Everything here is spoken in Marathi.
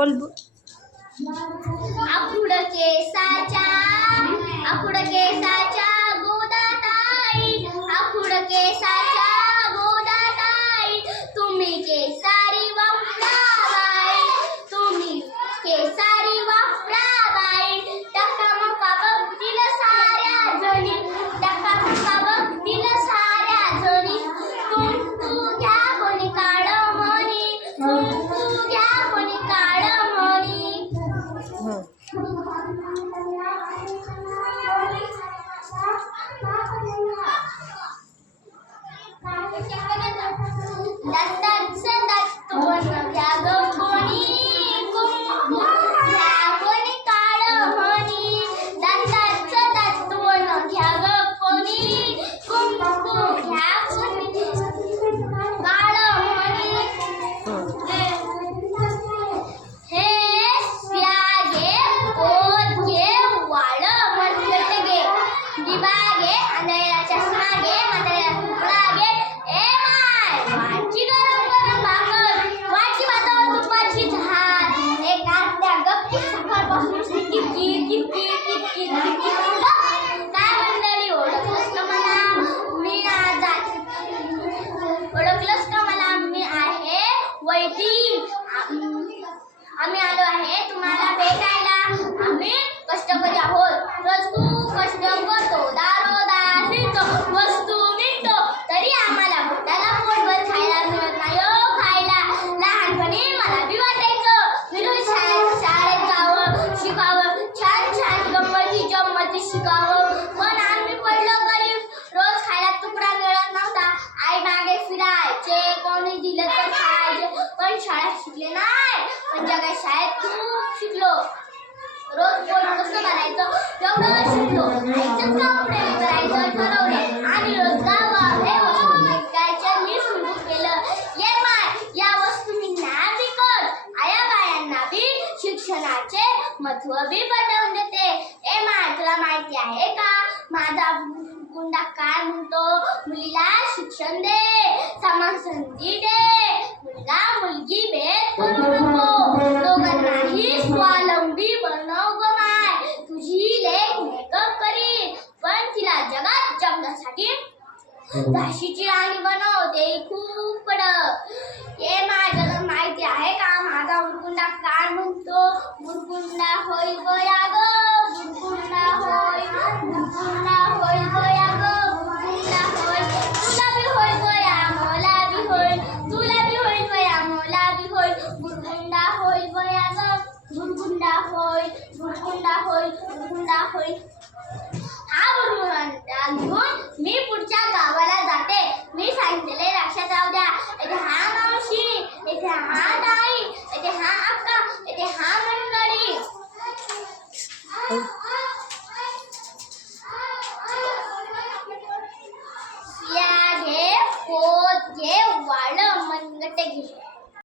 बोल आखुड केसाच्या गोदाताई, आखुड केसाच्या गोदाताई, तुम्ही केसारी वापराबाई, तुम्ही केसारी वापराबाई, टकामका बघतील साऱ्या जणी, टकामका बघतील साऱ्या जणी, कुंकू घ्या कोणी काळं मणी, कुंकू घ्या कोणी काळं मणी. दत्ताचं दत्तवन घ्या गं कोणी, कुंकू घ्या कोणी काळं मणी, दत्ताचं दत्तवन घ्या गं कोणी, कुंकू घ्या कोणी काळं मणी. हे स्यागे ओगे वाळ मनगट गे, दिबा गे आंधळ्याला चष्मा गे, म्हाताऱ्याला कुंकळा गे. ए माय वाची गरम गरम भाकर, वाची भातावर तुपाची झार, ए कात्या गप्पी सकाळपासून टिपकी टिपकी टिपकी टिपकी. काय मंडळी, ओळखलंस का मला? मी आज ओळखलंस का मला? मी आहे वैदिक. आम्ही आलो आहे तुम्हाला भेटायला. आम्ही कष्टकरी आहोत. रोज खूप कष्ट करतो, दारोदार फिरतो, वस्तू विकतो, तरी आम्हाला पोटाला पोटभर खायला मिळत नाही हो खायला. लहानपणी मला बी वाटायचं मी रोज शाळेत जावं, शिकावं, छान छान गंमती जम्मती शिकावं, पण आम्ही पडलो गरीब. रोज खायला तुकडा मिळत नव्हता. आई मागे फिरायचे, कोणी दिलं तर खायचे, पण शाळेत शिकले नाही. पण जगात शाळेत खूप शिकलो. रोज पोट कसं भरायचं एवढं शिकलो. आईचं कपडे करायचं ठरवलं आणि रोज गावात हे वस्तू विकायचं मी सुरू केलं. ये माय या वस्तू मी नाही विकत, आया बायांना बी शिक्षणाचे महत्त्व बी पटवून देते. ए माय तुला माहिती आहे का माझा गुंडा काय म्हणतो? मुलीला शिक्षण दे, समान संधी दे, मुलगा मुलगी भेद करू नको, दोघांनाही स्वावलंबी बनव गं माय. तुझी लेक मेकअप करीन पण तिला जगात जगण्यासाठी झाशीची राणी बनवते खूप कडक. हे माझ्या माहिती आहे का माझा मुरगुंडा काय म्हणतो? मुरगुंडा होय गया ग, मुरगुंडा होय, मुरगुंडा होय गया ग, मुरगुंडा होय, तुला बी होय गया मला बी होय, तुला बी होय गया मला बी होय, मुरगुंडा होय गया ग, मुरगुंडा होय, मुरगुंडा होय, मुरगुंडा होय. हा मुरगुंडा घेऊन मी पुढच्या गावाला जाते. मी सांगितले लक्षात राहू द्या. इथे हा मावशी, इथे हा ताई, इथे हा अक्का, इथे हा मंडळी. या घे पोत घे वाळ मनगट घे.